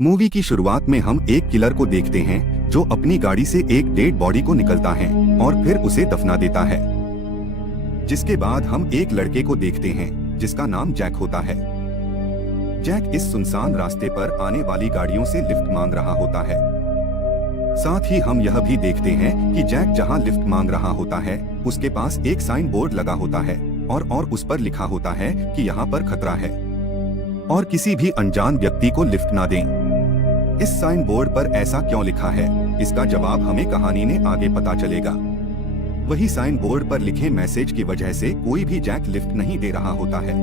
Movie की शुरुआत में हम एक किलर को देखते हैं जो अपनी गाड़ी से एक डेड बॉडी को निकलता है और फिर उसे दफना देता है। जिसके बाद हम एक लड़के को देखते हैं जिसका नाम जैक होता है। जैक इस सुनसान रास्ते पर आने वाली गाड़ियों से लिफ्ट मांग रहा होता है। साथ ही हम यह भी देखते हैं कि जैक जहां लिफ्ट मांग रहा होता है उसके पास एक साइन बोर्ड लगा होता है और उस पर लिखा होता है कि यहाँ पर खतरा है और किसी भी अनजान व्यक्ति को लिफ्ट ना दें। इस साइन बोर्ड पर ऐसा क्यों लिखा है, इसका जवाब हमें कहानी में आगे पता चलेगा। वही साइन बोर्ड पर लिखे मैसेज की वजह से कोई भी जैक लिफ्ट नहीं दे रहा होता है।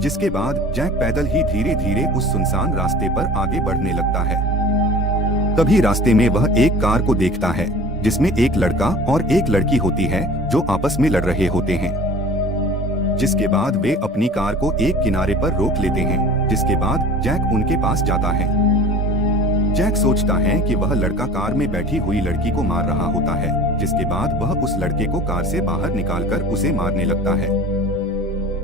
जिसके बाद जैक पैदल ही धीरे धीरे उस सुनसान रास्ते पर आगे बढ़ने लगता है। तभी रास्ते में वह एक कार को देखता है जिसमें एक लड़का और एक लड़की होती है जो आपस में लड़ रहे होते हैं। जिसके बाद वे अपनी कार को एक किनारे पर रोक लेते हैं। जिसके बाद जैक उनके पास जाता है। जैक सोचता है कि वह लड़का कार में बैठी हुई लड़की को मार रहा होता है। जिसके बाद वह उस लड़के को कार से बाहर निकालकर उसे मारने लगता है।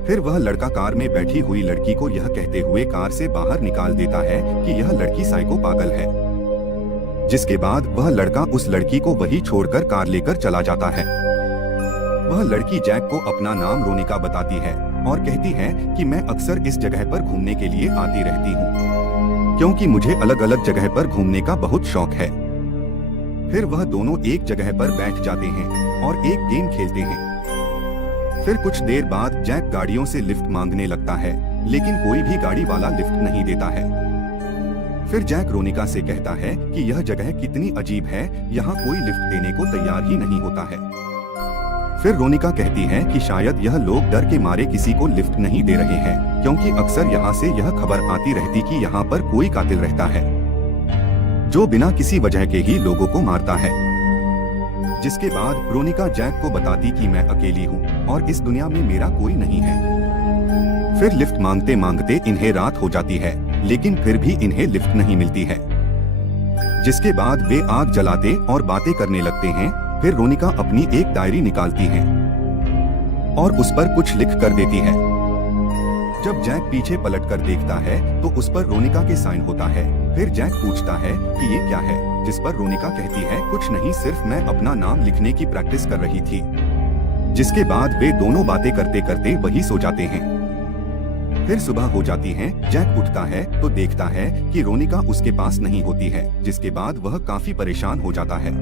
फिर वह लड़का कार में बैठी हुई लड़की को यह कहते हुए कार से बाहर निकाल देता है कि यह लड़की साइको पागल है। जिसके बाद वह लड़का उस लड़की को वही छोड़कर कार लेकर चला जाता है। वह लड़की जैक को अपना नाम रोनिका बताती है और कहती है कि मैं अक्सर इस जगह पर घूमने के लिए आती रहती हूँ क्योंकि मुझे अलग अलग जगह पर घूमने का बहुत शौक है। फिर वह दोनों एक जगह पर बैठ जाते हैं और एक गेम खेलते हैं। फिर कुछ देर बाद जैक गाड़ियों से लिफ्ट मांगने लगता है लेकिन कोई भी गाड़ी वाला लिफ्ट नहीं देता है। फिर जैक रोनिका से कहता है कि यह जगह कितनी अजीब है, यहाँ कोई लिफ्ट देने को तैयार ही नहीं होता है। फिर रोनिका कहती है कि शायद यह लोग डर के मारे किसी को लिफ्ट नहीं दे रहे हैं क्योंकि अक्सर यहाँ से यह खबर आती रहती कि यहाँ पर कोई कातिल रहता है जो बिना किसी वजह के ही लोगों को मारता है। जिसके बाद रोनिका जैक को बताती कि मैं अकेली हूँ और इस दुनिया में मेरा कोई नहीं है। फिर लिफ्ट मांगते मांगते इन्हें रात हो जाती है लेकिन फिर भी इन्हें लिफ्ट नहीं मिलती है। जिसके बाद वे आग जलाते और बातें करने लगते हैं। फिर रोनिका अपनी एक डायरी निकालती है और उस पर कुछ लिख कर देती है। जब जैक पीछे पलट कर देखता है तो उस पर रोनिका के साइन होता है। फिर जैक पूछता है कि ये क्या है, जिस पर रोनिका कहती है कुछ नहीं, सिर्फ मैं अपना नाम लिखने की प्रैक्टिस कर रही थी। जिसके बाद वे दोनों बातें करते करते वही सो जाते हैं। फिर सुबह हो जाती है। जैक उठता है तो देखता है कि रोनिका उसके पास नहीं होती है। जिसके बाद वह काफी परेशान हो जाता है।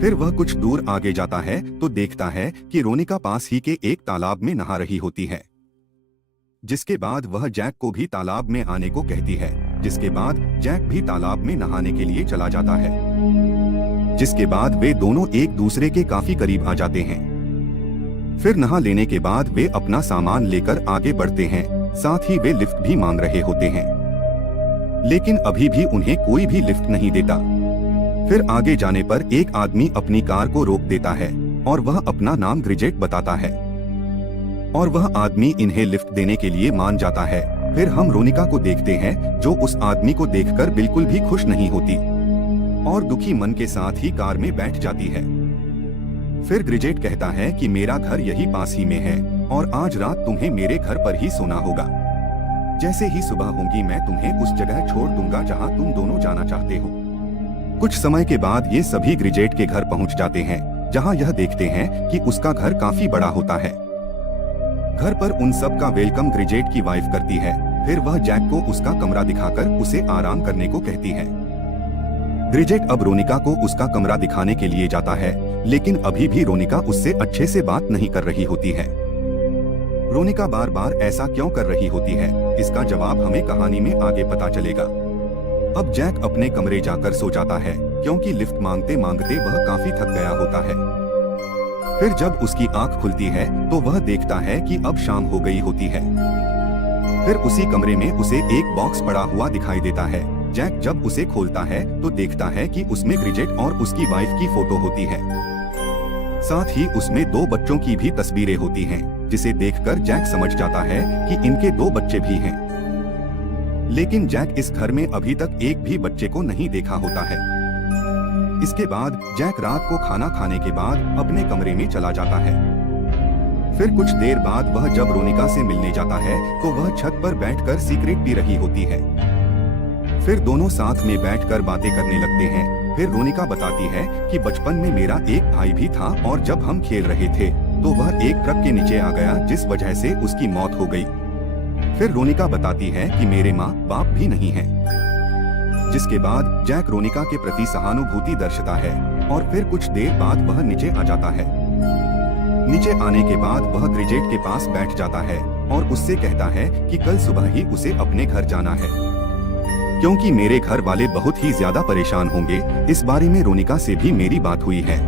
फिर वह कुछ दूर आगे जाता है तो देखता है कि रोनिका पास ही के एक तालाब में नहा रही होती है। जिसके बाद वह जैक को भी तालाब में आने को कहती है। जिसके बाद जैक भी तालाब में नहाने के लिए चला जाता है। जिसके बाद वे दोनों एक दूसरे के काफी करीब आ जाते हैं। फिर नहा लेने के बाद वे अपना सामान लेकर आगे बढ़ते हैं। साथ ही वे लिफ्ट भी मांग रहे होते हैं लेकिन अभी भी उन्हें कोई भी लिफ्ट नहीं देता। फिर आगे जाने पर एक आदमी अपनी कार को रोक देता है और वह अपना नाम ग्रिजेट बताता है और वह आदमी इन्हें लिफ्ट देने के लिए मान जाता है। फिर हम रोनिका को देखते हैं जो उस आदमी को देखकर बिल्कुल भी खुश नहीं होती और दुखी मन के साथ ही कार में बैठ जाती है। फिर ग्रिजेट कहता है कि मेरा घर यही पास ही में है और आज रात तुम्हें मेरे घर पर ही सोना होगा। जैसे ही सुबह होगी मैं तुम्हें उस जगह छोड़ दूंगा जहाँ तुम दोनों जाना चाहते हो। कुछ समय के बाद ये सभी ग्रिजेट के घर पहुंच जाते हैं जहां यह देखते हैं कि उसका घर काफी बड़ा होता है। घर पर उन सब का वेलकम ग्रिजेट की वाइफ करती है। फिर वह जैक को उसका कमरा दिखाकर उसे आराम करने को कहती है। ग्रिजेट अब रोनिका को उसका कमरा दिखाने के लिए जाता है लेकिन अभी भी रोनिका उससे अच्छे से बात नहीं कर रही होती है। रोनिका बार बार ऐसा क्यों कर रही होती है, इसका जवाब हमें कहानी में आगे पता चलेगा। अब जैक अपने कमरे जाकर सो जाता है क्योंकि लिफ्ट मांगते मांगते वह काफी थक गया होता है। फिर जब उसकी आंख खुलती है तो वह देखता है कि अब शाम हो गई होती है। फिर उसी कमरे में उसे एक बॉक्स पड़ा हुआ दिखाई देता है। जैक जब उसे खोलता है तो देखता है कि उसमें ग्रिजेट और उसकी वाइफ की फोटो होती है। साथ ही उसमें 2 बच्चों की भी तस्वीरें होती हैं, जिसे देखकर जैक समझ जाता है कि इनके 2 बच्चे भी हैं। लेकिन जैक इस घर में अभी तक एक भी बच्चे को नहीं देखा होता है। इसके बाद जैक रात को खाना खाने के बाद अपने कमरे में चला जाता है। फिर कुछ देर बाद वह जब रोनिका से मिलने जाता है तो वह छत पर बैठकर सिगरेट पी रही होती है। फिर दोनों साथ में बैठकर बातें करने लगते हैं। फिर रोनिका बताती है कि बचपन में मेरा एक भाई भी था और जब हम खेल रहे थे तो वह एक ट्रक के नीचे आ गया, जिस वजह से उसकी मौत हो गई। फिर रोनिका बताती है कि मेरे माँ बाप भी नहीं हैं। जिसके बाद जैक रोनिका के प्रति सहानुभूति दर्शाता है और फिर कुछ देर बाद वह नीचे आ जाता है। नीचे आने के बाद वह ग्रिजेट के पास बैठ जाता है और उससे कहता है कि कल सुबह ही उसे अपने घर जाना है, क्योंकि मेरे घर वाले बहुत ही ज्यादा परेशान होंगे। इस बारे में रोनिका से भी मेरी बात हुई है।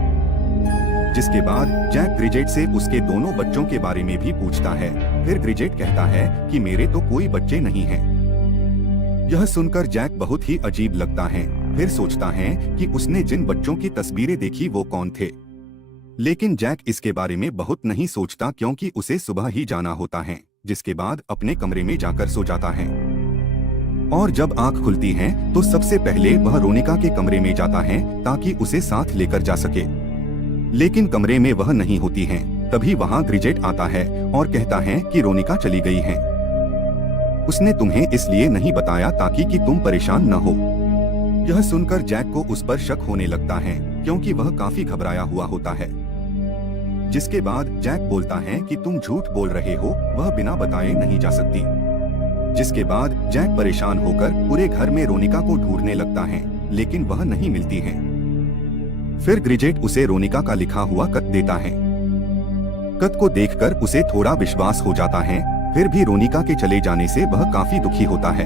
जिसके बाद जैक ग्रिजेट से उसके दोनों बच्चों के बारे में भी पूछता है। फिर ग्रिजेट कहता है कि मेरे तो कोई बच्चे नहीं हैं। यह सुनकर जैक बहुत ही अजीब लगता है। फिर सोचता है कि उसने जिन बच्चों की तस्वीरें देखी वो कौन थे, लेकिन जैक इसके बारे में बहुत नहीं सोचता क्योंकि उसे सुबह ही जाना होता है। जिसके बाद अपने कमरे में जाकर सो जाता है और जब आंख खुलती है तो सबसे पहले वह रोनिका के कमरे में जाता है ताकि उसे साथ लेकर जा सके, लेकिन कमरे में वह नहीं होती है। तभी वहां ग्रिजेट आता है और कहता है कि रोनिका चली गई है। उसने तुम्हें इसलिए नहीं बताया ताकि कि तुम परेशान न हो। यह सुनकर जैक को उस पर शक होने लगता है क्योंकि वह काफी घबराया हुआ होता है। जिसके बाद जैक बोलता है कि तुम झूठ बोल रहे हो, वह बिना बताए नहीं जा सकती। जिसके बाद जैक परेशान होकर पूरे घर में रोनिका को ढूंढने लगता है, लेकिन वह नहीं मिलती है। फिर ग्रिजेट उसे रोनिका का लिखा हुआ खत देता है। खत को देखकर उसे थोड़ा विश्वास हो जाता है। फिर भी रोनिका के चले जाने से वह काफी दुखी होता है।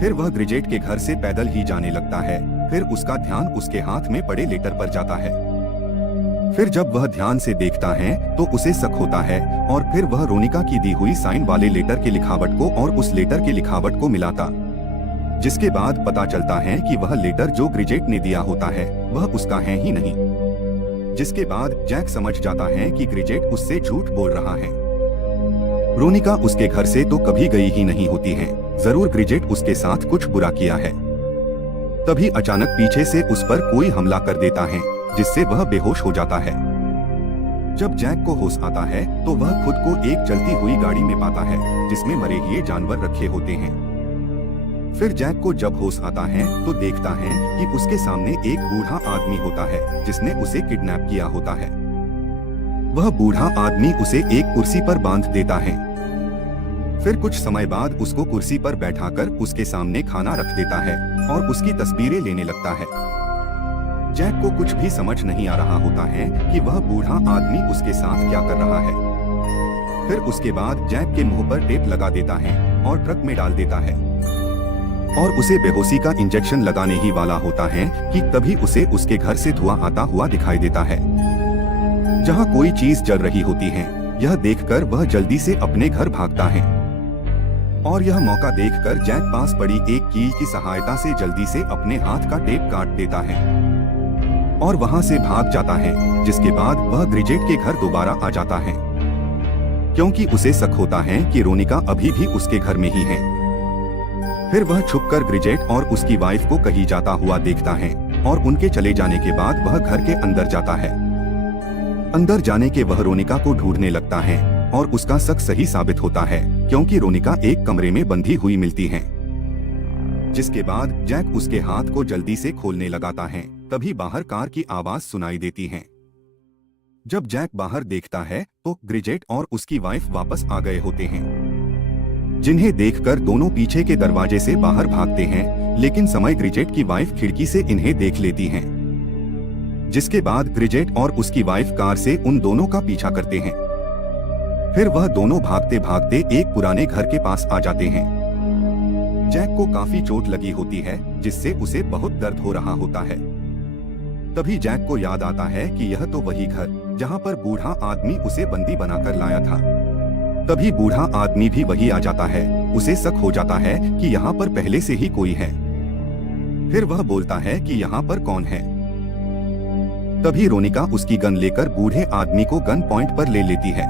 फिर वह ग्रिजेट के घर से पैदल ही जाने लगता है। फिर उसका ध्यान उसके हाथ में पड़े लेटर पर जाता है। फिर जब वह ध्यान से देखता है तो उसे शक होता है और फिर वह रोनिका की दी हुई साइन वाले लेटर के लिखावट को और उस लेटर के लिखावट को मिलाता। जिसके बाद पता चलता है कि वह लेटर जो ग्रिजेट ने दिया होता है वह उसका है ही नहीं। जिसके बाद जैक समझ जाता है कि ग्रिजेट उससे झूठ बोल रहा है। रोनिका उसके घर से तो कभी गई ही नहीं होती है, जरूर ग्रिजेट उसके साथ कुछ बुरा किया है। तभी अचानक पीछे से उस पर कोई हमला कर देता है, जिससे वह बेहोश हो जाता है। जब जैक को होश आता है तो वह खुद को एक चलती हुई गाड़ी में पाता है जिसमें मरे हुए जानवर रखे होते हैं। फिर जैक को जब होश आता है तो देखता है कि उसके सामने एक बूढ़ा आदमी होता है जिसने उसे किडनैप किया होता है। वह बूढ़ा आदमी उसे एक कुर्सी पर बांध देता है। फिर कुछ समय बाद उसको कुर्सी पर बैठाकर उसके सामने खाना रख देता है और उसकी तस्वीरें लेने लगता है। जैक को कुछ भी समझ नहीं आ रहा होता है कि वह बूढ़ा आदमी उसके साथ क्या कर रहा है। फिर उसके बाद जैक के मुंह पर टेप लगा देता है और ट्रक में डाल देता है और उसे बेहोशी का इंजेक्शन लगाने ही वाला होता है कि तभी उसे उसके घर से धुआं आता हुआ दिखाई देता है, जहां कोई चीज जल रही होती है। यह देखकर वह जल्दी से अपने घर भागता है और यह मौका देखकर जैक पास पड़ी एक कील की सहायता से जल्दी से अपने हाथ का टेप काट देता है और वहां से भाग जाता है। जिसके बाद वह ग्रिजेट के घर दोबारा आ जाता है क्योंकि उसे शक होता है कि रोनिका अभी भी उसके घर में ही है। फिर वह छुपकर ग्रिजेट और उसकी वाइफ को कहीं जाता हुआ देखता है और उनके चले जाने के बाद वह घर के अंदर जाता है। अंदर जाने के वह रोनिका को ढूंढने लगता है और उसका शक सही साबित होता है क्योंकि रोनिका एक कमरे में बंधी हुई मिलती है। जिसके बाद जैक उसके हाथ को जल्दी से खोलने लगाता है। तभी बाहर कार की आवाज सुनाई देती है। जब जैक बाहर देखता है तो ग्रिजेट और उसकी वाइफ वापस आ गए होते हैं, जिन्हें देखकर दोनों पीछे के दरवाजे से बाहर भागते हैं, लेकिन समय ग्रिजेट की वाइफ खिड़की से इन्हें देख लेती हैं। जिसके बाद ग्रिजेट और उसकी वाइफ कार से उन दोनों का पीछा करते हैं। फिर वह दोनों भागते भागते एक पुराने घर के पास आ जाते हैं। जैक को काफी चोट लगी होती है जिससे उसे बहुत दर्द हो रहा होता है। तभी जैक को याद आता है कि यह तो वही घर जहां पर बूढ़ा आदमी उसे बंदी बनाकर लाया था। तभी बूढ़ा आदमी भी वही आ जाता है। उसे शक हो जाता है कि यहाँ पर पहले से ही कोई है। फिर वह बोलता है कि यहाँ पर कौन है। तभी रोनिका उसकी गन लेकर बूढ़े आदमी को गन पॉइंट पर ले लेती है।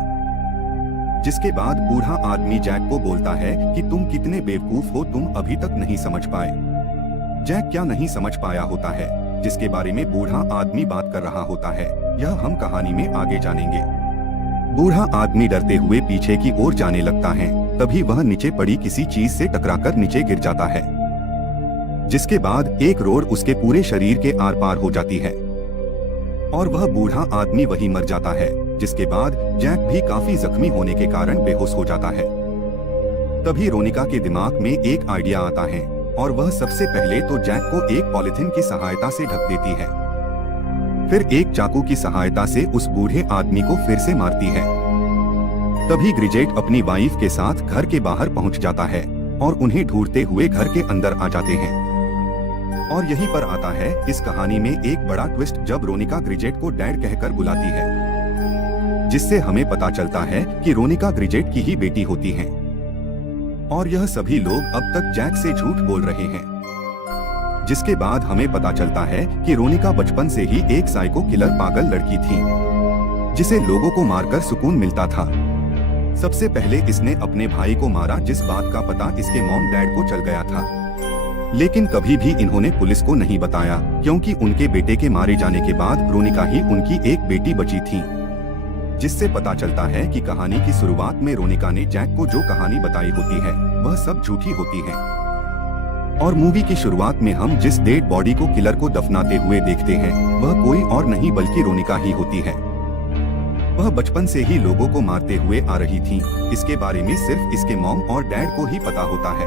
जिसके बाद बूढ़ा आदमी जैक को बोलता है कि तुम कितने बेवकूफ हो, तुम अभी तक नहीं समझ पाए। जैक क्या नहीं समझ पाया होता है, जिसके बारे में बूढ़ा आदमी बात कर रहा होता है, यह हम कहानी में आगे जानेंगे। बूढ़ा आदमी डरते हुए पीछे की ओर जाने लगता है। तभी वह नीचे पड़ी किसी चीज से टकराकर नीचे गिर जाता है। जिसके बाद एक रोड उसके पूरे शरीर के आर पार हो जाती है और वह बूढ़ा आदमी वही मर जाता है। जिसके बाद जैक भी काफी जख्मी होने के कारण बेहोश हो जाता है। तभी रोनिका के दिमाग में एक आइडिया आता है और वह सबसे पहले तो जैक को एक पॉलिथीन की सहायता से ढक देती है, फिर एक चाकू की सहायता से उस बूढ़े आदमी को फिर से मारती है। तभी ग्रिजेट अपनी वाइफ के साथ घर के बाहर पहुंच जाता है और उन्हें ढूंढते हुए घर के अंदर आ जाते हैं। और यहीं पर आता है इस कहानी में एक बड़ा ट्विस्ट, जब रोनिका ग्रिजेट को डैड कहकर बुलाती है, जिससे हमें पता चलता है कि रोनिका ग्रिजेट की ही बेटी होती है। और यह सभी लोग अब तक जैक से झूठ बोल रहे हैं। जिसके बाद हमें पता चलता है कि रोनिका बचपन से ही एक साइको किलर पागल लड़की थी, जिसे लोगों को मारकर सुकून मिलता था। सबसे पहले इसने अपने भाई को मारा, जिस बात का पता इसके मॉम डैड को चल गया था, लेकिन कभी भी इन्होंने पुलिस को नहीं बताया, क्योंकि उनके बेटे के मारे जाने के बाद रोनिका ही उनकी एक बेटी बची थी। जिससे पता चलता है कि कहानी की शुरुआत में रोनिका ने जैक को जो कहानी बताई होती है वह सब झूठी होती है। और मूवी की शुरुआत में हम जिस डेड बॉडी को किलर को दफनाते हुए देखते हैं वह कोई और नहीं बल्कि रोनिका ही होती है। वह बचपन से ही लोगों को मारते हुए आ रही थी। इसके बारे में सिर्फ इसके मॉम और डैड को ही पता होता है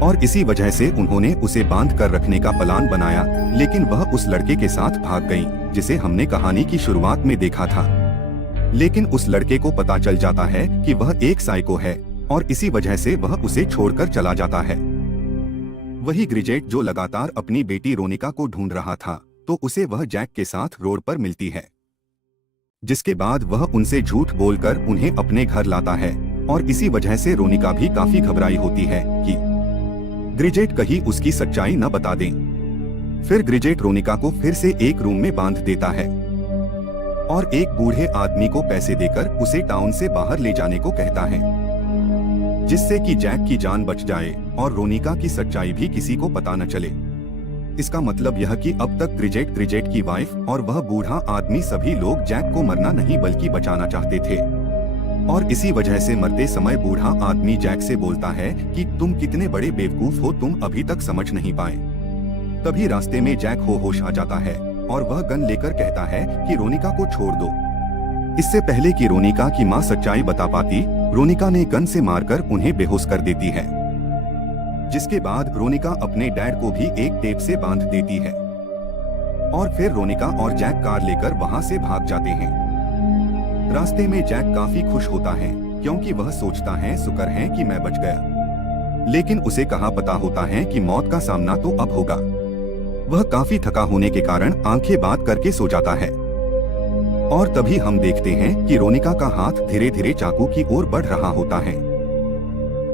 और इसी वजह से उन्होंने उसे बांध कर रखने का प्लान बनाया, लेकिन वह उस लड़के के साथ भाग गई जिसे हमने कहानी की शुरुआत में देखा था। लेकिन उस लड़के को पता चल जाता है कि वह एक साइको है और इसी वजह से वह उसे छोड़कर चला जाता है। वही ग्रिजेट जो लगातार अपनी बेटी रोनिका को ढूंढ रहा था, तो उसे वह जैक के साथ रोड पर मिलती है। जिसके बाद वह उनसे झूठ बोलकर उन्हें अपने घर लाता है और इसी वजह से रोनिका भी काफी घबराई होती है कि ग्रिजेट कहीं उसकी सच्चाई न बता दें। फिर ग्रिजेट रोनिका को फिर से एक रूम में बांध देता है और एक बूढ़े आदमी को पैसे देकर उसे टाउन से बाहर ले जाने को कहता है, जिससे कि जैक की जान बच जाए और रोनिका की सच्चाई भी किसी को पता न चले। इसका मतलब यह कि अब तक ग्रिजेट की वाइफ और वह बूढ़ा आदमी सभी लोग जैक को मरना नहीं बल्कि बचाना चाहते थे। और इसी वजह से मरते समय बूढ़ा आदमी जैक से बोलता है कि तुम कितने बड़े बेवकूफ हो, तुम अभी तक समझ नहीं पाए। तभी रास्ते में जैक होश आ जाता है और वह गन लेकर कहता है कि रोनिका को छोड़ दो। इससे पहले कि रोनिका की मां सच्चाई बता पाती, रोनिका ने गन से मारकर उन्हें बेहोश कर देती है। जिसके बाद रोनिका अपने डैड को भी एक टेप से बांध देती है और फिर रोनिका और जैक कार लेकर वहां से भाग जाते हैं। रास्ते में जैक काफी खुश होता है क्योंकि वह सोचता है शुक्र है कि मैं बच गया, लेकिन उसे कहाँ पता होता है कि मौत का सामना तो अब होगा। वह काफी थका होने के कारण आंखें बंद करके सो जाता है और तभी हम देखते हैं कि रोनिका का हाथ धीरे धीरे चाकू की ओर बढ़ रहा होता है,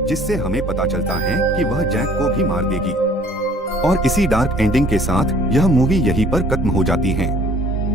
जिससे हमें पता चलता है कि वह जैक को भी मार देगी। और इसी डार्क एंडिंग के साथ यह मूवी यहीं पर खत्म हो जाती है।